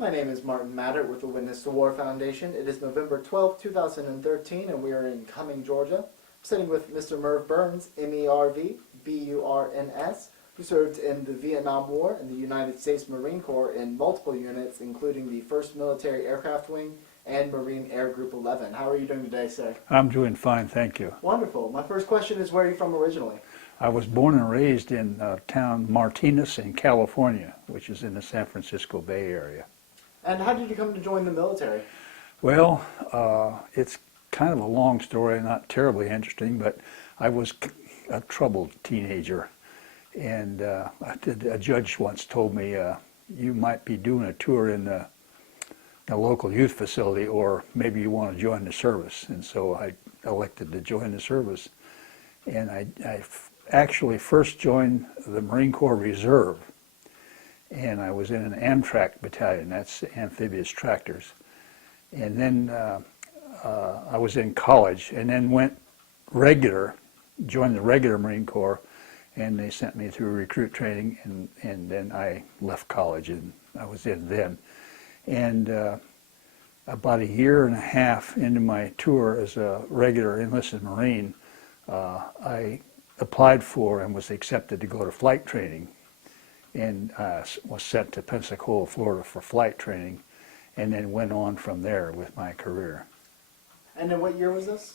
My name is Martin Matter with the Witness to War Foundation. It is November 12, 2013, and we are in Cumming, Georgia. I'm sitting with Mr. Merv Burns, M-E-R-V, B-U-R-N-S, who served in the Vietnam War in the United States Marine Corps in multiple units, including the 1st Military Aircraft Wing and Marine Air Group 11. How are you doing today, sir? I'm doing fine, thank you. Wonderful. My first question is, where are you from originally? I was born and raised in town Martinez in California, which is in the San Francisco Bay Area. And how did you come to join the military? Well, it's kind of a long story, not terribly interesting, but I was a troubled teenager. And a judge once told me, you might be doing a tour in a local youth facility, or maybe you want to join the service. And so I elected to join the service. And I actually first joined the Marine Corps Reserve. And I was in an Amtrak battalion, that's amphibious tractors. And then I was in college, and then went regular, joined the regular Marine Corps, and they sent me through recruit training, and then I left college, and I was in then. And about a year and a half into my tour as a regular enlisted Marine, I applied for and was accepted to go to flight training, and was sent to Pensacola, Florida for flight training, and then went on from there with my career. And in what year was this?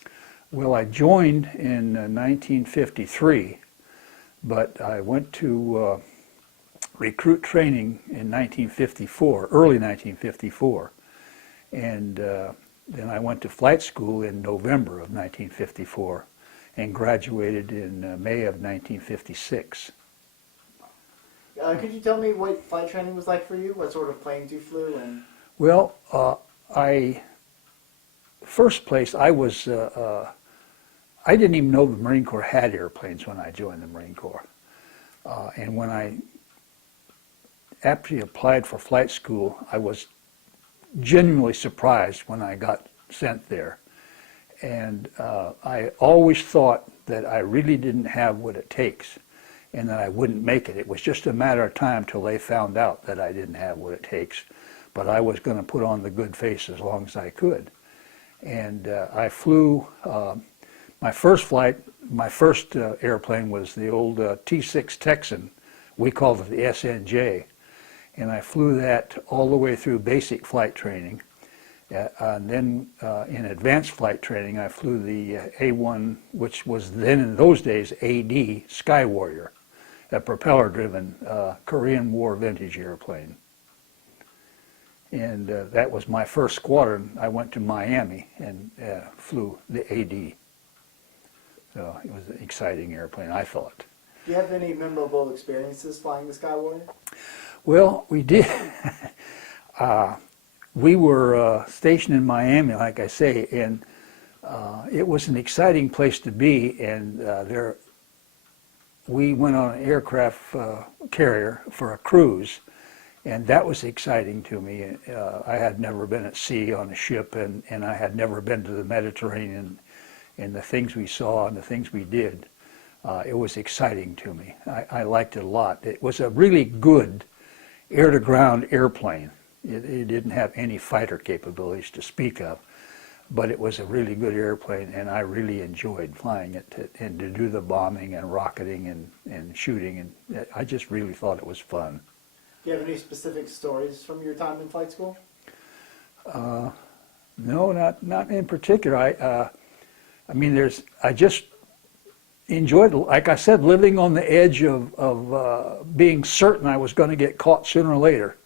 Well, I joined in 1953, but I went to recruit training in 1954, early 1954, and then I went to flight school in November of 1954 and graduated in May of 1956. Could you tell me what flight training was like for you? What sort of planes you flew? And Well, first place, I didn't even know the Marine Corps had airplanes when I joined the Marine Corps. And when I actually applied for flight school, I was genuinely surprised when I got sent there. And I always thought that I really didn't have what it takes, and that I wouldn't make it. It was just a matter of time till they found out that I didn't have what it takes. But I was going to put on the good face as long as I could. And I flew, my first flight, my first airplane was the old T-6 Texan. We called it the SNJ. And I flew that all the way through basic flight training. And then in advanced flight training, I flew the A-1, which was then in those days AD Sky Warrior, a propeller-driven Korean War vintage airplane. And that was my first squadron. I went to Miami and flew the AD. So it was an exciting airplane, I thought. do you have any memorable experiences flying the Sky Warrior? Well, we did. We were stationed in Miami, like I say, and it was an exciting place to be. And we went on an aircraft carrier for a cruise, and that was exciting to me. I had never been at sea on a ship, and I had never been to the Mediterranean, and the things we saw and the things we did, it was exciting to me. I liked it a lot. It was a really good air-to-ground airplane. It didn't have any fighter capabilities to speak of, but it was a really good airplane, and I really enjoyed flying it and to do the bombing and rocketing and shooting, and I just really thought it was fun. Do you have any specific stories from your time in flight school? No, not in particular. I mean, I just enjoyed, like I said, living on the edge of being certain I was going to get caught sooner or later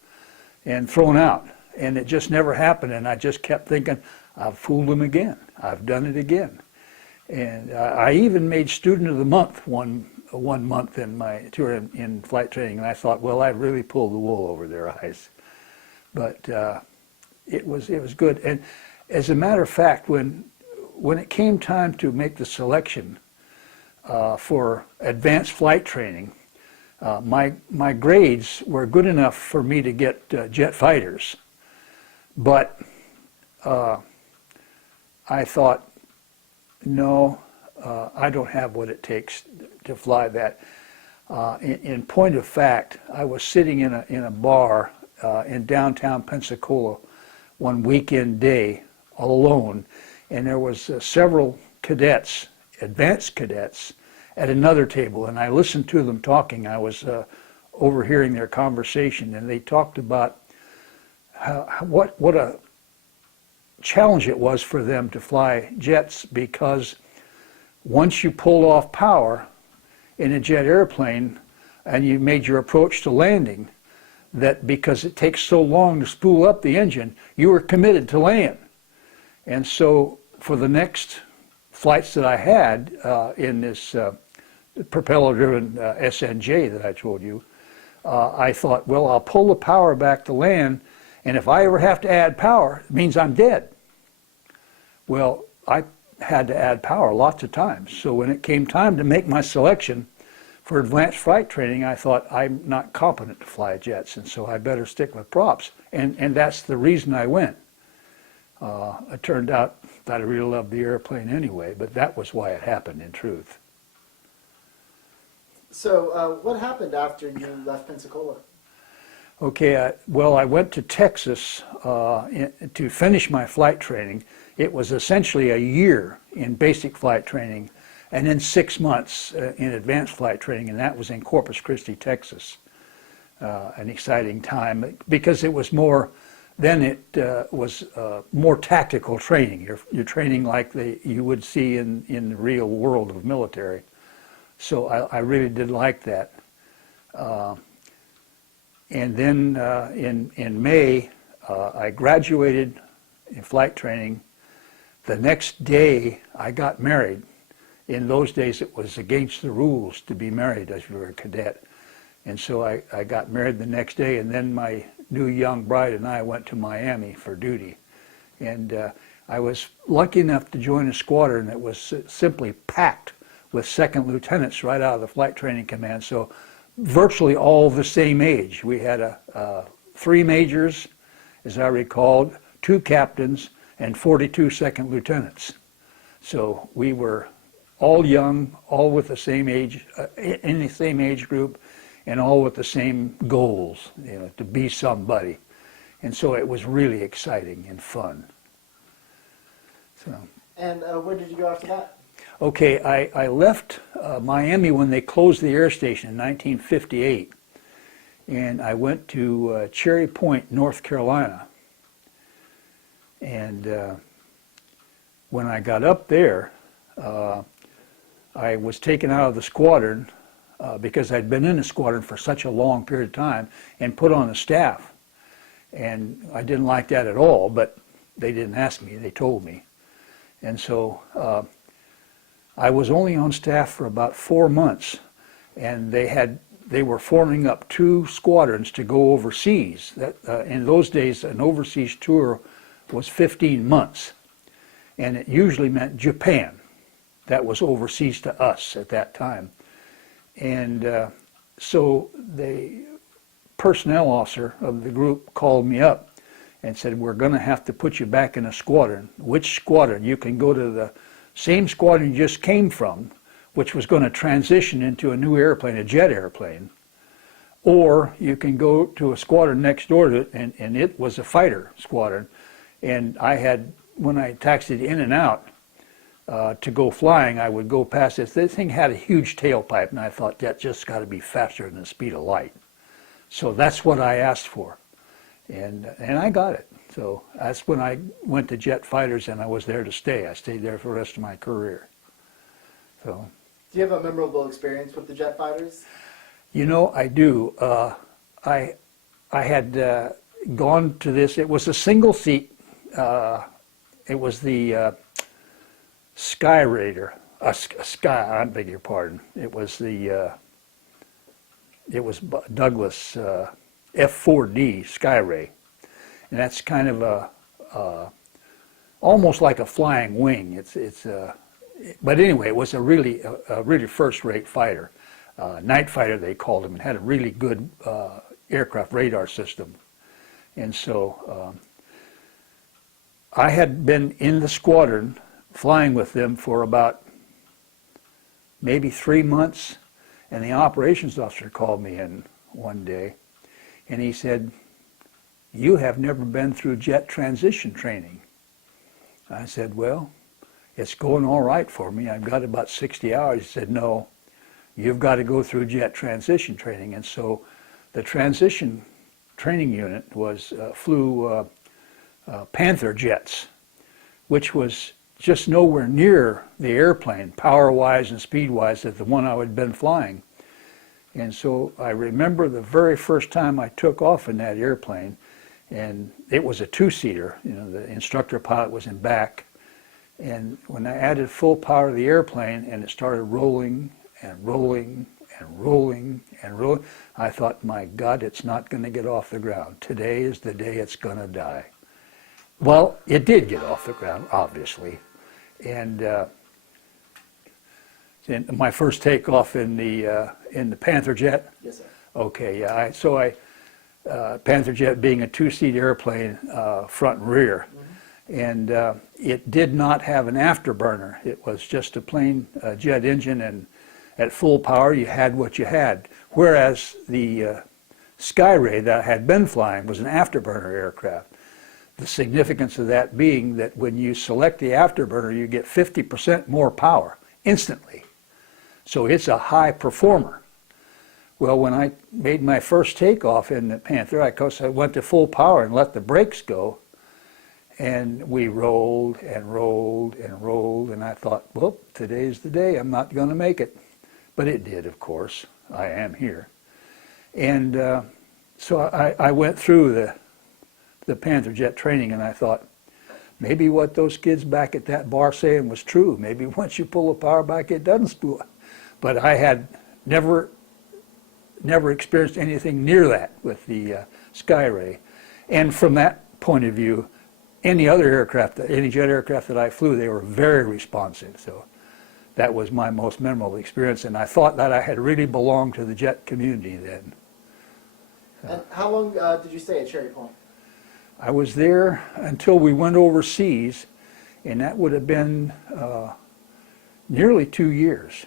and thrown out. And it just never happened, and I just kept thinking, I've fooled them again. I've done it again. And I even made Student of the Month one month in my tour in flight training, and I thought, well, I really pulled the wool over their eyes. But it was good. And as a matter of fact, when it came time to make the selection for advanced flight training, my grades were good enough for me to get jet fighters, but I thought, no, I don't have what it takes to fly that. In point of fact, I was sitting in a bar in downtown Pensacola one weekend day alone, and there was several cadets, advanced cadets, at another table, and I listened to them talking. I was overhearing their conversation, and they talked about what a challenge it was for them to fly jets, because once you pulled off power in a jet airplane and you made your approach to landing, that because it takes so long to spool up the engine, you were committed to land. And so for the next flights that I had in this propeller-driven SNJ that I told you, I thought, well, I'll pull the power back to land, and if I ever have to add power, it means I'm dead. Well, I had to add power lots of times. So when it came time to make my selection for advanced flight training, I thought, I'm not competent to fly jets, and so I better stick with props. And that's the reason I went. It turned out that I really loved the airplane anyway, but that was why it happened in truth. So what happened after you left Pensacola? Okay, well, I went to Texas to finish my flight training. It was essentially a year in basic flight training, and then 6 months in advanced flight training, and that was in Corpus Christi, Texas. An exciting time, because it was more, then it was more tactical training. You're training like you would see in the real world of military. So I really did like that. And then in May, I graduated in flight training. The next day, I got married. In those days, it was against the rules to be married as you were a cadet. And so I got married the next day, and then my new young bride and I went to Miami for duty. And I was lucky enough to join a squadron that was simply packed with second lieutenants right out of the flight training command. So virtually all the same age. We had 3 majors, as I recalled, 2 captains, and 42 second lieutenants. So we were all young, all with the same age, in the same age group, and all with the same goals, to be somebody. And so it was really exciting and fun. So. And where did you go after that? Okay, I left Miami when they closed the air station in 1958, and I went to Cherry Point, North Carolina. And when I got up there, I was taken out of the squadron because I'd been in the squadron for such a long period of time and put on the staff. And I didn't like that at all, but they didn't ask me, they told me. And so I was only on staff for about 4 months, and they were forming up 2 squadrons to go overseas. In those days, an overseas tour was 15 months, and it usually meant Japan. That was overseas to us at that time. And so the personnel officer of the group called me up and said, we're going to have to put you back in a squadron. Which squadron? You can go to the same squadron you just came from, which was going to transition into a new airplane, a jet airplane, or you can go to a squadron next door to it, and it was a fighter squadron. And I had, when I taxied in and out to go flying, I would go past this. This thing had a huge tailpipe, and I thought that just got to be faster than the speed of light. So that's what I asked for, and I got it. So that's when I went to jet fighters, and I was there to stay. I stayed there for the rest of my career. So. Do you have a memorable experience with the jet fighters? I do. I had gone to this. It was a single seat. It was the Sky Raider. I beg your pardon. It was the. It was Douglas F-4D Skyray, and that's kind of a almost like a flying wing. But anyway, it was a really first-rate fighter, night fighter they called him, and had a really good aircraft radar system. And so I had been in the squadron flying with them for about maybe 3 months. And the operations officer called me in one day, and he said, "You have never been through jet transition training." I said, "Well, it's going all right for me. I've got about 60 hours. He said, "No, you've got to go through jet transition training." And so the transition training unit flew Panther jets, which was just nowhere near the airplane, power-wise and speed-wise, that the one I had been flying. And so I remember the very first time I took off in that airplane, and it was a two-seater. You know, the instructor pilot was in back. And when I added full power to the airplane and it started rolling and rolling and rolling and rolling, I thought, my God, it's not going to get off the ground. Today is the day it's going to die. Well, it did get off the ground, obviously. And my first takeoff in the Panther jet. Yes, sir. Okay, yeah. Panther jet being a two-seat airplane, front and rear, and it did not have an afterburner. It was just a plain jet engine, and at full power you had what you had. Whereas the Skyray that I had been flying was an afterburner aircraft. The significance of that being that when you select the afterburner, you get 50% more power instantly. So it's a high performer. Well, when I made my first takeoff in the Panther, of course, I went to full power and let the brakes go. And we rolled and rolled and rolled. And I thought, well, today's the day. I'm not going to make it. But it did, of course. I am here. And so I went through the Panther jet training, and I thought, maybe what those kids back at that bar saying was true. Maybe once you pull the power back, it doesn't spool. But I had never experienced anything near that with the Skyray. And from that point of view, any jet aircraft that I flew, they were very responsive. So that was my most memorable experience, and I thought that I had really belonged to the jet community then. And how long did you stay at Cherry Point? I was there until we went overseas, and that would have been nearly 2 years.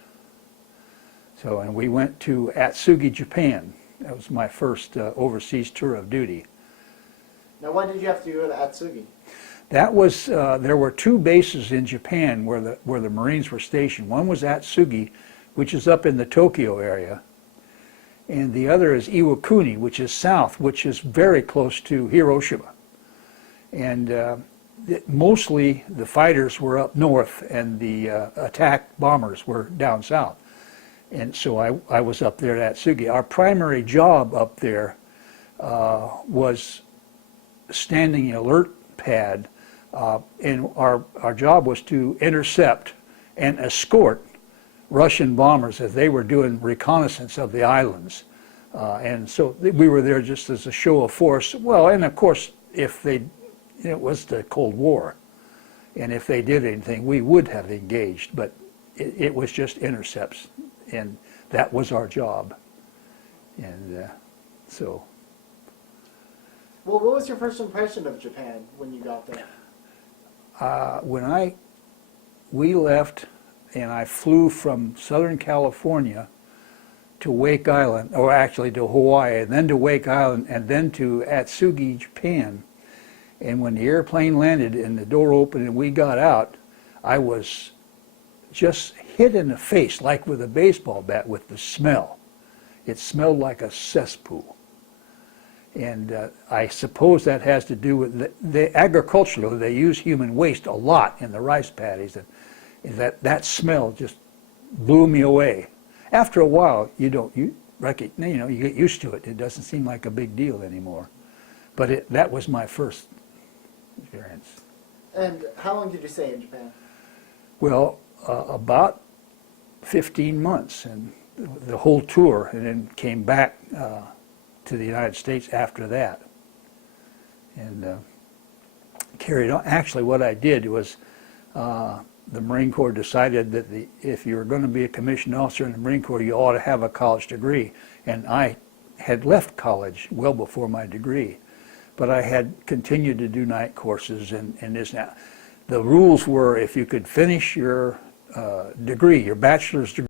So, and we went to Atsugi, Japan. That was my first overseas tour of duty. Now, why did you have to go to Atsugi? That was, there were two bases in Japan where the Marines were stationed. One was Atsugi, which is up in the Tokyo area, and the other is Iwakuni, which is south, which is very close to Hiroshima. And mostly the fighters were up north and the attack bombers were down south. And so I was up there at Atsugi. Our primary job up there was standing an alert pad, and our job was to intercept and escort Russian bombers as they were doing reconnaissance of the islands. And so we were there just as a show of force. Well, and of course, it was the Cold War, and if they did anything, we would have engaged, but it was just intercepts, and that was our job. And so. Well, what was your first impression of Japan when you got there? When we left, and I flew from Southern California to Wake Island, or actually to Hawaii, and then to Wake Island, and then to Atsugi, Japan. And when the airplane landed and the door opened and we got out, I was just hit in the face, like with a baseball bat, with the smell. It smelled like a cesspool. And I suppose that has to do with the agricultural. They use human waste a lot in the rice paddies, and that smell just blew me away. After a while, you get used to it. It doesn't seem like a big deal anymore. But that was my first experience. And how long did you stay in Japan? Well, about 15 months, and the whole tour, and then came back to the United States after that, and carried on. Actually, what I did was the Marine Corps decided that if you were going to be a commissioned officer in the Marine Corps, you ought to have a college degree. And I had left college well before my degree, but I had continued to do night courses and this now. The rules were if you could finish your degree, your bachelor's degree,